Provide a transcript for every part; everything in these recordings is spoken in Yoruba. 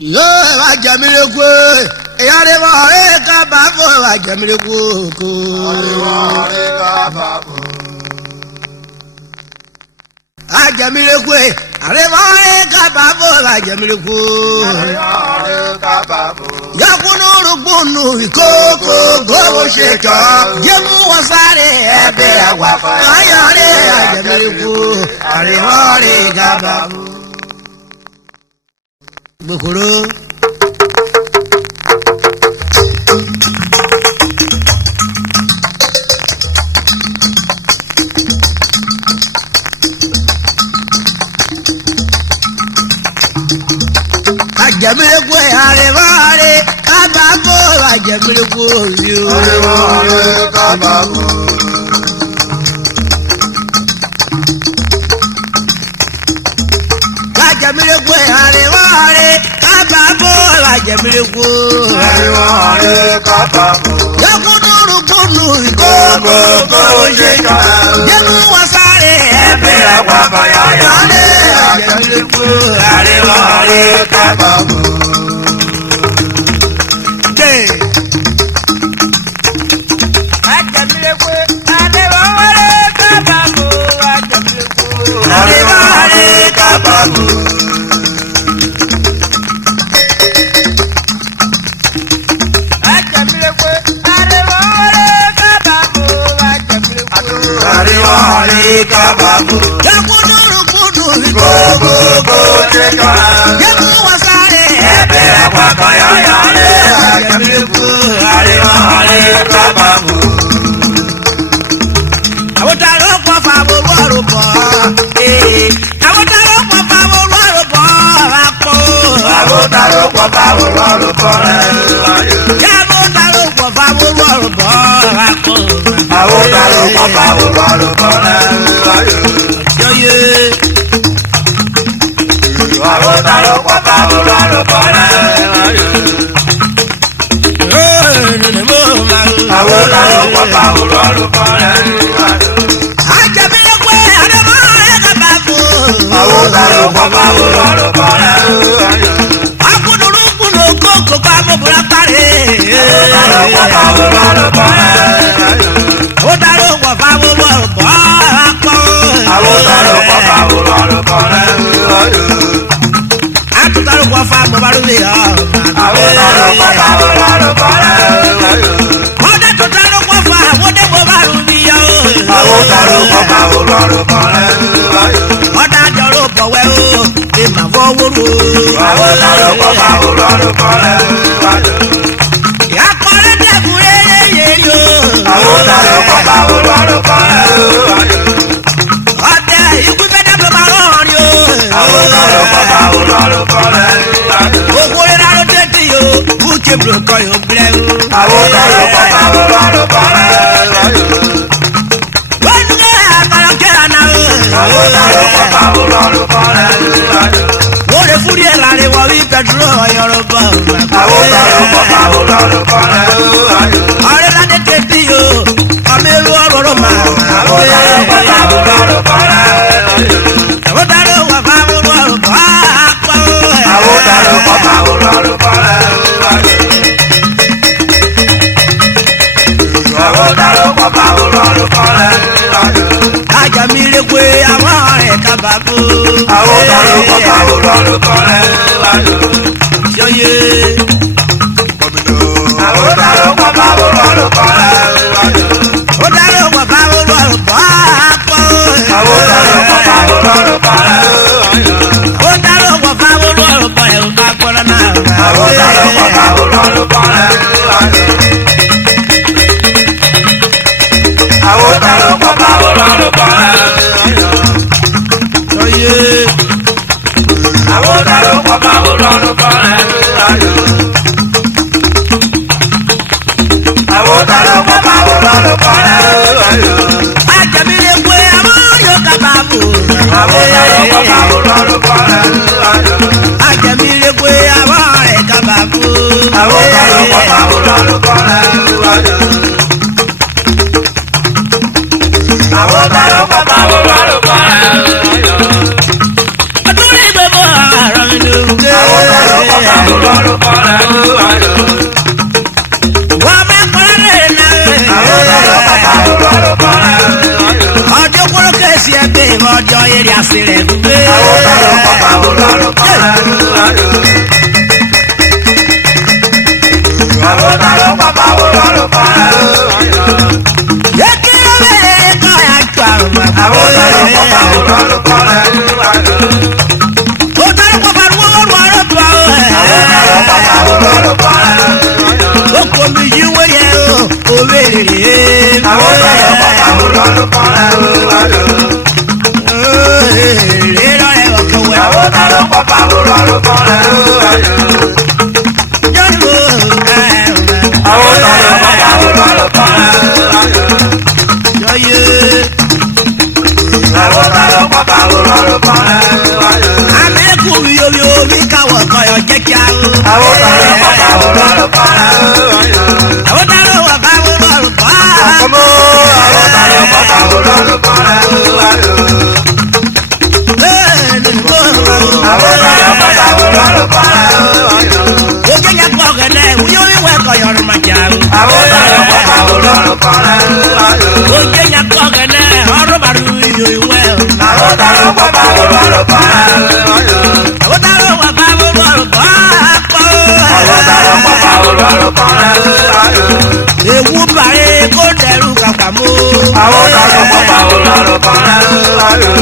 Yo va jamile ko e are wa re ka ba fo va jamile ko are wa re ka ba fo a jamile ko are wa re ka ba fo va jamile ko are wa re ka ba fo ya kunuru bunu ko go se ka jemu wasare e be agwa fa ayare a jamile ko are wa re ka ba fo Bukuru Ajamile kwe arevare kababo ajamile kwe arevare kababo Ajamile kwe arevare kababo ajamile kwe arevare kababo yakuduru kunu gogo sheka yemu wasare ebe agwaba ya ajamile kwe arevare kababo Ajamile kwe arevare kababo ajamile kwe arevare kababo Kababu yakuduru kuduru gogo cheka yamu wasare ebera kwa kaya yale yakamiku ale kababu awotaro kwa fabo warupo awotaro kwa fabo warupo apo awotaro kwa fabo warupo yamotaro kwa fabo warupo apo awotaro kwa fabo warupo Awotaro kwa pabulalo pole Awotaro kwa pabulalo pole Ajamile kwe adamare kababu Awotaro kwa pabulalo pole Akuduru kuno koko kwa mobula kare Awotaro kwa pabulalo pole Awotaro kwa pabulalo pole Awotaro kwa pabulalo pole Atutaro kwa famo barule ya Awotaro kwa pabulalo pole Oda tutaro kwa famo wode bo barule ya Awotaro kwa pabulalo pole Oda joro bo we o e ma wo woro Awotaro kwa pabulalo pole Ya kore de bure ye yo Awotaro kwa pabulalo pole Oda iku beda bo baron yo Awotaro kwa pabulalo pole Ogore raro tete yo uche broko yo bleu Awotaro kwa pabulalo pole Wonge akara kera Awotaro kwa pabulalo pole Ore furie la re wo vi pedro Yoruba Awotaro kwa pabulalo pole Ore la de tete yo amelu ororo ma Awotaro kwa pabulalo pole Awotaro kwa pabulalo pole Awotaro kwa pabulalo pole Awotaro kwa pabulalo pole Ajamile kwe amare kababu Awotaro kwa pabulalo pole Yoye Awotaro kwa pabulalo pole Awotaro kwa pabulalo pole Awotaro kwa pabulalo pole Awotaro kwa pabulalo pole Ukakola na Awotaro kwa pabulalo pole Awotaro kwa pabulalo pole Oye Awotaro kwa pabulalo pole Awotaro kwa pabulalo pole Ajamile kwe amoyo kababu Awotaro kwa pabulalo pole Ajamile kwe amore kababu Awotaro kwa pabulalo pole Awotaro kwa pabulalo pole Adore bebo aranu Awotaro kwa Ọjọ́ eré àṣírẹ̀ gbé. Yékí ọ̀bẹ̀rẹ̀ kọ́ àjọ àwọn àbúrò. Ó dára pọ̀ pàrọ̀ ọ̀rọ̀ pa ọ́. Ó kò mí yíwé yẹ o, òwe rèé. Ewu bàrẹ̀ kó dẹrù kàkà mú. Àwọn ọ̀daràn pàpà olóró kan láyò.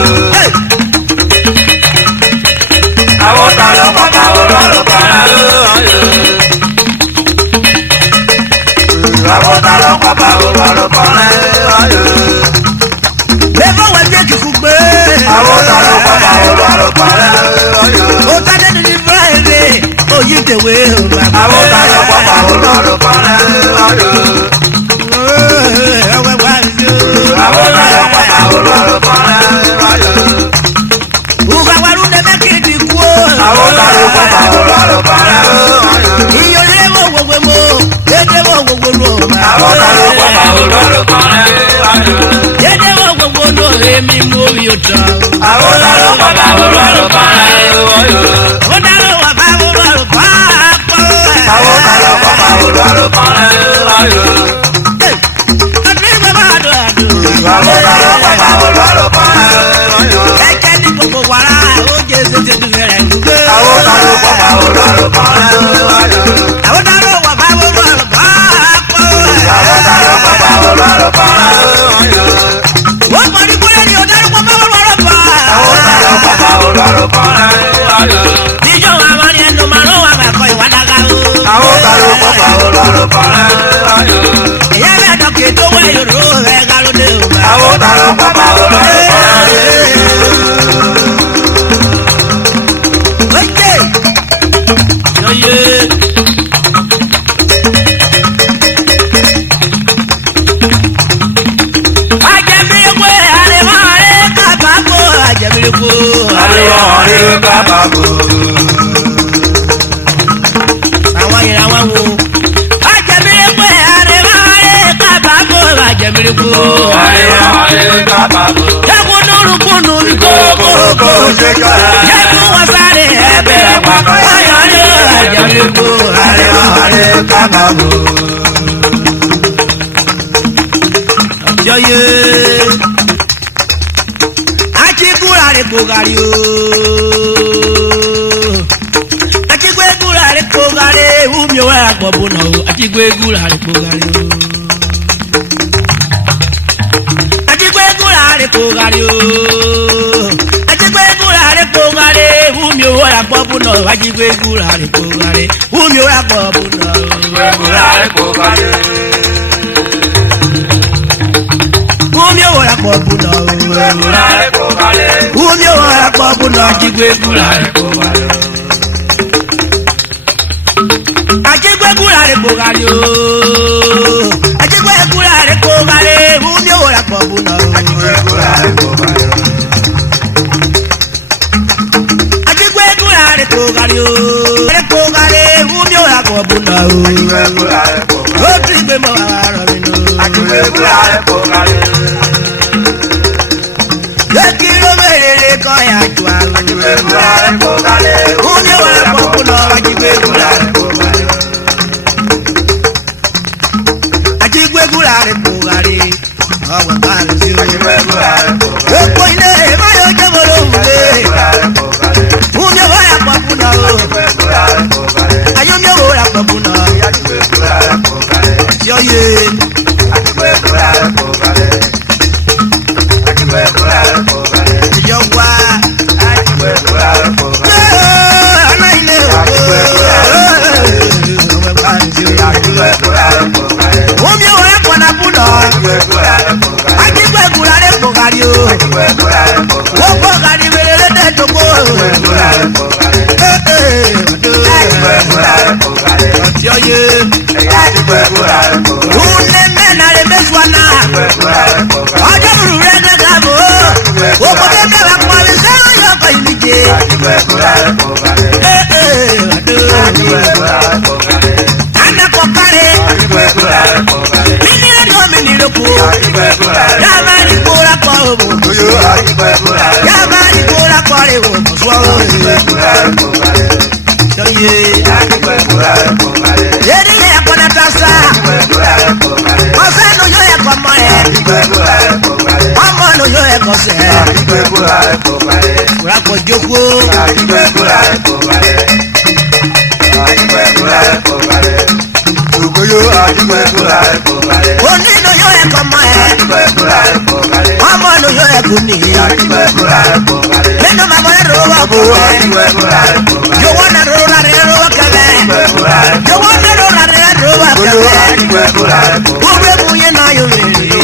Àwọn ọ̀daràn pàpà olóró kan láyò. Àwọn ọ̀daràn pàpà olóró kan láyò. Lẹ́fọ̀ wẹ̀ bí èkìkú gbé. Àwọn ọ̀daràn pàpà olóró kan láyò. Ó tádé ní Friday, òyìn tèwé òun. Àwọn ọ̀daràn pàpà olóró kan láyò. Ajibe Gbogbo ilé báyọ̀ jẹ́ mo ló ń gbé. Fún mi wọ́n yà pọ̀ fún náà o. Ayọ̀ mi wò rà pọ̀ fún náà. Tí ó yé. Ìjọ wá. Ọ̀nà ilé òkú. Fún mi wọ́n yà pọ̀ náà fún náà. Akíkọ̀ ìkúra rẹ̀ kò kárí o. Wọ́n kọ́ kárí wẹ̀rẹ̀ lẹ́dẹ̀ tó kó. Ọtí ọyẹ. Wúlé mẹ́nà rẹ̀ mẹ́fọ́nà. Ọjọ́ burú rẹ̀ gẹ́gẹ́ bò. Òkú tó bẹ̀rẹ̀ pọ̀ mi sẹ́yìn ọkọ̀ ìdíje. Anakọ̀ kárí. Mílíọ̀nù mi nílò kú. Yàrá ní kóra kọ́ òwò. Yàrá ní kóra kọ́ rẹ̀ wò. Sọ́yé. Yéèdì yẹ ẹ̀kọ́ náà ta sá. Ọ̀sẹ̀ nu yóò ẹ̀kọ́ mọ́ ẹ̀. Ọmọ nu yóò ẹ̀kọ́ sẹ̀. Kúra kọ́ jókòó. Oní nu yóò ẹ̀kọ́ mọ́ ẹ̀. Ọmọ nu yóò ẹ̀kọ́ nìyí. Nínú màmá rẹ̀ ló wà bò ẹ̀. Yòwò náà ló rà rẹ̀ ló wà kẹ̀lẹ́. Yòwò náà ló rà rẹ̀ ló wà kẹ̀lẹ́. Wúwé mu yẹn náà yóò rè é.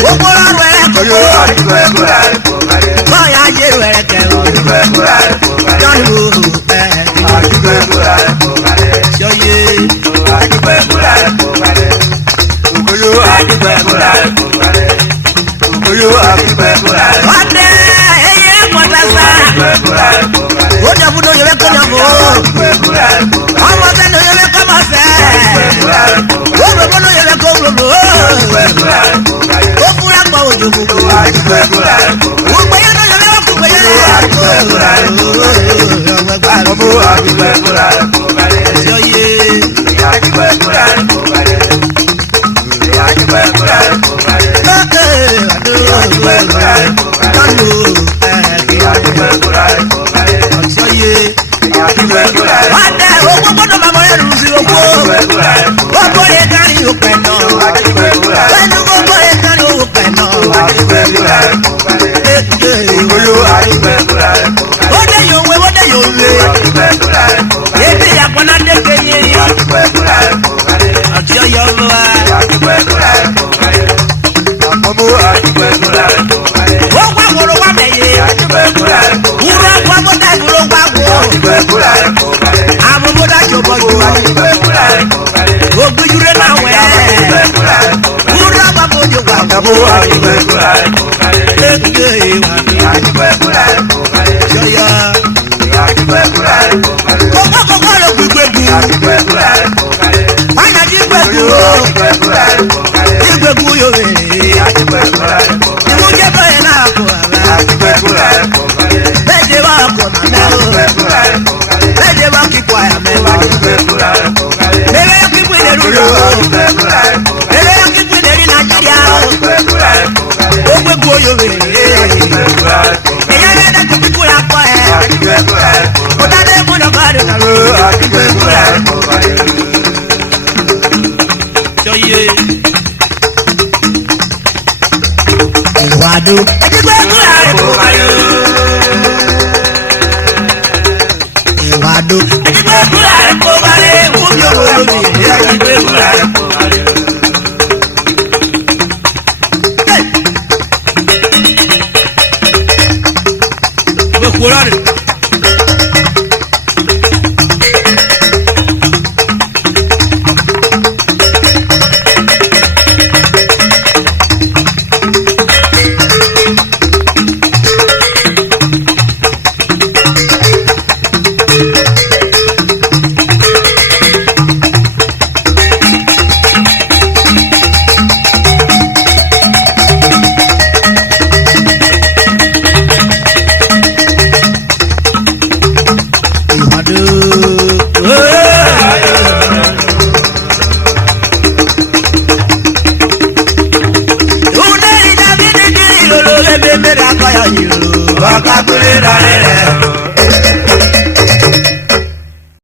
Gbogbo ọ̀rọ̀ rẹ̀ kókó. Bọ́ọ̀yà ayé rẹ̀ kẹ̀lọ́. Yọ̀lù ẹ̀. Sọ́yé. Ọdẹ ẹyẹ kọjá ó jẹ fún lóye kó yàn fún ọmọ sẹ lóye kó mọ sẹ ó gbogbo lóye kó gbogbo ó fúra pọ òjò gbogbo gbogbo yẹn lóye kó gbogbo yẹn ọdẹ owó gbọdọ̀ máa mọ ẹrù sí owó gbogbo yẹn kárí òpè náà pẹ̀lú gbogbo yẹn kárí òpè náà. ó dé yòówé ó dé yòówé ebi àpọ̀nà dẹ́gbẹ̀ yẹn àti ọyọ wa. ó wá wòrò wá mẹ́yẹ wúrọ̀ wá bọ́dà wúrọ̀ wá wò àbúrò dájú bọ́jú ògbójúre náà wẹ̀ wúrọ̀ wá bọ́jú wá wò ẹgbẹ́ yọ̀yọ̀ kókókókó ló gbégbégu wáyà jí gbégu jí gbégu yóò wẹ̀ ìmújẹ́ bẹ́ẹ̀ náà kò rà bẹ́ẹ̀ jẹ́ wá kò nà mẹ́wọ́ bẹ́ẹ̀ jẹ́ wá kíkọ́ àyà mẹ́wọ́ bẹ́ẹ̀ yẹ kíkọ́ ìdẹ̀rù lọ bẹ́ẹ̀ yẹ kíkọ́ ìdẹ̀rù nàìjíríà ó gbégu yóò wẹ̀ ẹ̀yà lẹ́dẹ̀ tó kíkọ́ yà kọ́ ẹ̀ ó dáadé múlò bá dùn náà lọ. Ìwádó. Ìwádó. kakule dare rẹ̀.